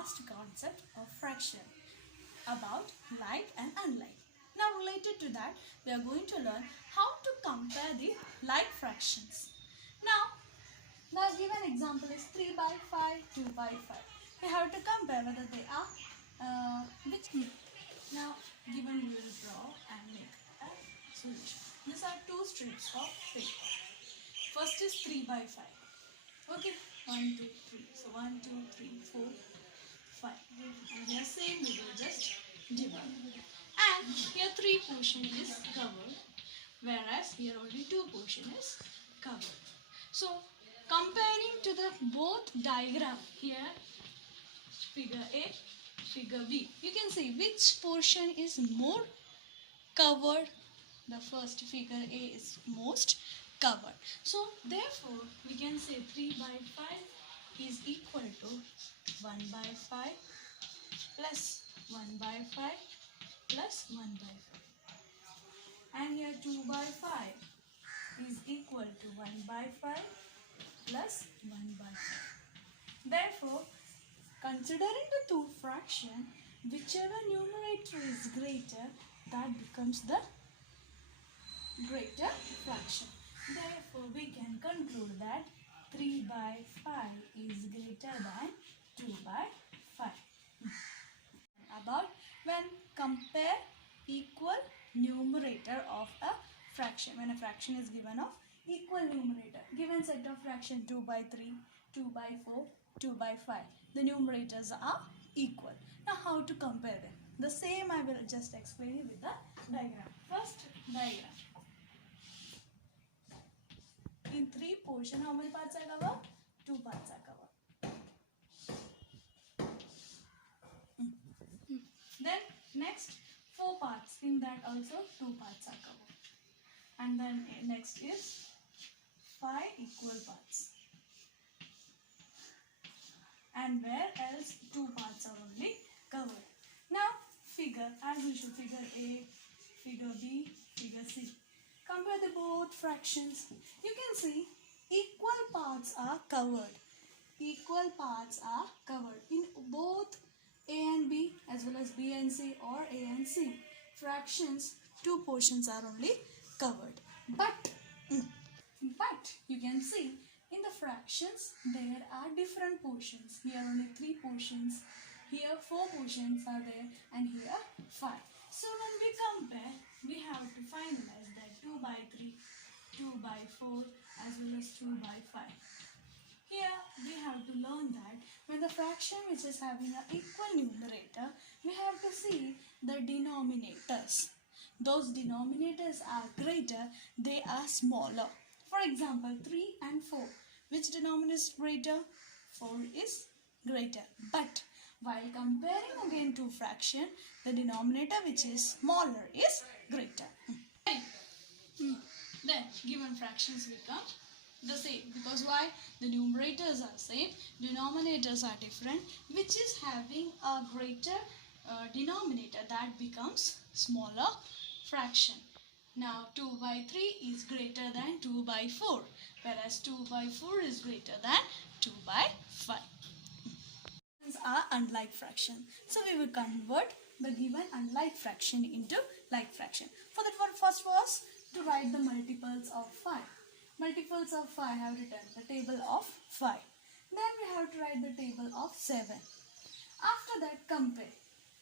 last concept of fraction about like and unlike. Now related to that, we are going to learn how to compare the like fractions. Now, the given example is 3 by 5, 2 by 5. We have to compare whether they are Now, given we will draw and make a solution. These are two strips of paper. First is 3 by 5. Okay, 1, 2, 3. So 1, 2, 3, 4, 5. And here same we will just divide. And here 3 portion is covered, whereas here only 2 portion is covered. So comparing to the both diagram here, figure A, figure B, you can see which portion is more covered. The first figure A is most covered. So therefore we can say 3 by 5 is equal to 1 by 5 plus 1 by 5 plus 1 by 5. And here 2 by 5 is equal to 1 by 5 plus 1 by 5. Therefore, considering the two fraction, whichever numerator is greater, that becomes the greater fraction. Therefore, we can conclude that 3 by 5 is greater than 2 by 5. About when compare equal numerator of a fraction. When a fraction is given of equal numerator. Given set of fraction 2 by 3, 2 by 4, 2 by 5. The numerators are equal. Now how to compare them? The same I will just explain you with the diagram. First diagram. In 3 portion, how many parts are covered? 2 parts are covered. Then next 4 parts. In that also 2 parts are covered. And then next is 5 equal parts. And where else 2 parts are only covered. Now figure, as usual, figure A, figure B, figure C. Compare the both fractions. You can see equal parts are covered. Equal parts are covered in both A and B as well as B and C or A and C. Fractions, 2 portions are only covered. But you can see in the fractions there are different portions. Here only 3 portions. Here 4 portions are there and here 5. So when we compare, we have to finalize that 2 by 3, 2 by 4 as well as 2 by 5. Here we have to learn that when the fraction which is having an equal numerator, we have to see the denominators. Those denominators are greater, they are smaller. For example, 3 and 4. Which denominator is greater? 4 is greater. But while comparing again two fraction, the denominator which is smaller is greater. Then given fractions become the same. Because why? The numerators are same, denominators are different. Which is having a greater denominator, that becomes smaller fraction. Now 2 by 3 is greater than 2 by 4. Whereas 2 by 4 is greater than 2 by 5. Are unlike fraction. So we will convert the given unlike fraction into like fraction. For that one, first was to write the multiples of 5. Multiples of 5 I have written the table of 5. Then we have to write the table of 7. After that, compare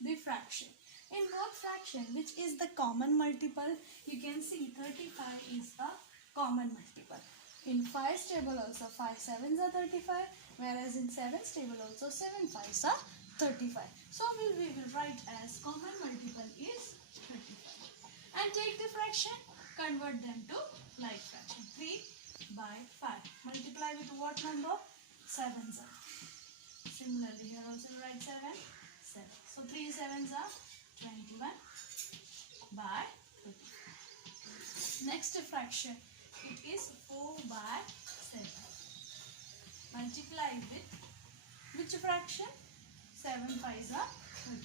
the fraction. In both fraction, which is the common multiple, you can see 35 is a common multiple. In 5's table also 5 7s are 35, whereas in 7's table also 7 5s are 35. So we will write as common multiple is 35. And take the fraction, convert them to like fraction. 3 by 5. Multiply with what number? 7s are. Similarly here also we write 7, 7. So 3 7s are 21 by 35. Next fraction, it is 4 by 7. Multiply with which fraction? 7 5s are 35.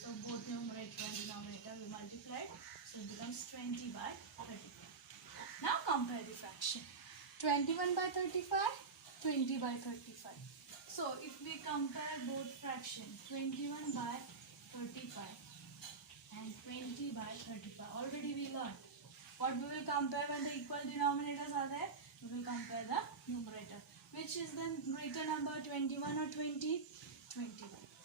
So both numerator and denominator will multiply. So it becomes 20 by 35. Now compare the fraction. 21 by 35, 20 by 35. So if we compare both fractions, 21 by 35 and 20 by 35, already we learned. What we will compare when the equal denominators are there? We will compare the numerator. Which is the greater number, 21 or 20? 21.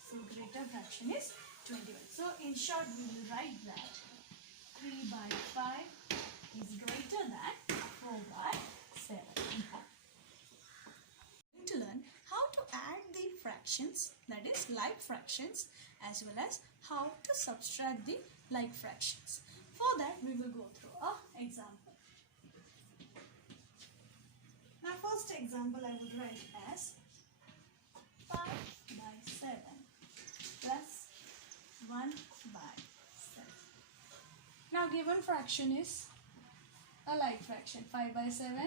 So greater fraction is 21. So in short, we will write that 3 by 5 is greater than 4 by 7. To learn how to add the fractions, that is like fractions, as well as how to subtract the like fractions. For that, we will go through an example. Now, first example I would write as 5 by 7 plus 1 by 7. Now, given fraction is a like fraction, 5 by 7,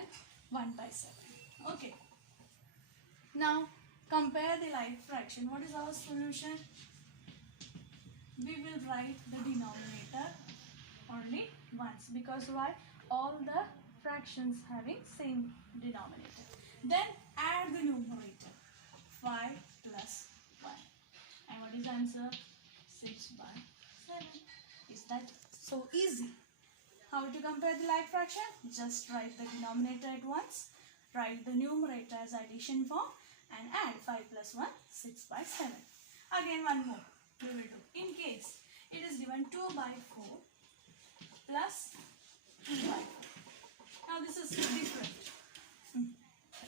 1 by 7. Okay. Now, compare the like fraction. What is our solution? We will write the denominator only once, because why? All the fractions having same denominator. Then add the numerator, 5 plus 1. And what is answer? 6 by 7. Is that so easy? How to compare the like fraction? Just write the denominator at once, write the numerator as addition form, and add 5 plus 1, 6 by 7. Again one more we will do. In case it is given 2 by 4 plus 2 by 4. Now this is different.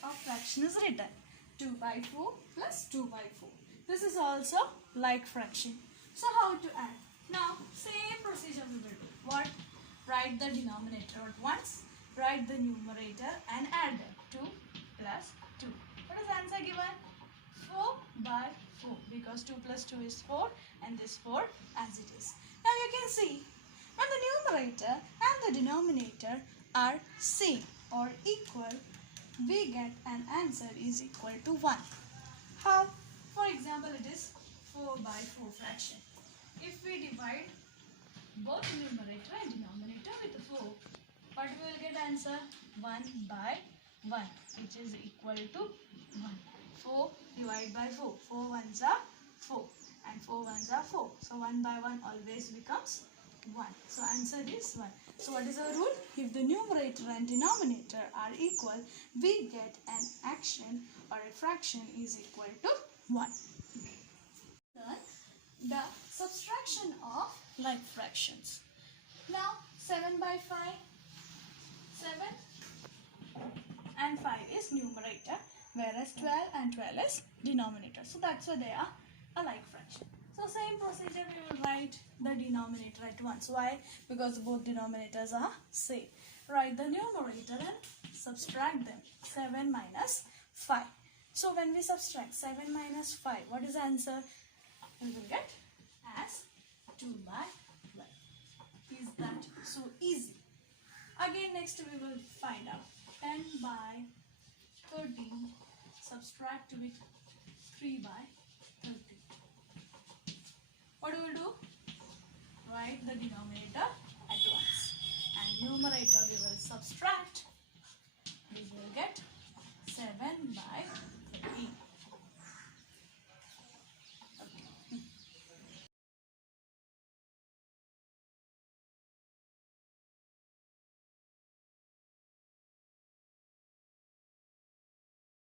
A fraction is written 2 by 4 plus 2 by 4. This is also like fraction. So how to add? Now same procedure we will do. What? Write the denominator at once, write the numerator and add them. 2 plus 2. What is answer given? 4 by 4, because 2 plus 2 is 4 and this 4 as it is. Now you can see when the numerator and the denominator are same or equal, we get an answer is equal to 1. How? For example, it is 4 by 4 fraction. If we divide both numerator and denominator with 4, what we will get answer? 1 by 1, which is equal to 1. 4 divided by 4. 4 ones are 4 and 4 ones are 4. So 1 by 1 always becomes 1. So answer is 1. So what is our rule? If the numerator and denominator are equal, we get an action or a fraction is equal to 1. Learn the subtraction of like fractions. Now 7 by 5, 7 and 5 is numerator, whereas 12 and 12 is denominator. So that's why they are a like fraction. So same procedure, we will write the denominator at once. Why? Because both denominators are same. Write the numerator and subtract them. 7 minus 5. So when we subtract 7 minus 5, what is the answer? We will get as 2 by 12. Is that so easy? Again, next we will find out 10 by 13 subtract with 3 by 13. What we will do? Write the denominator at once and numerator we will subtract. We will get 7 by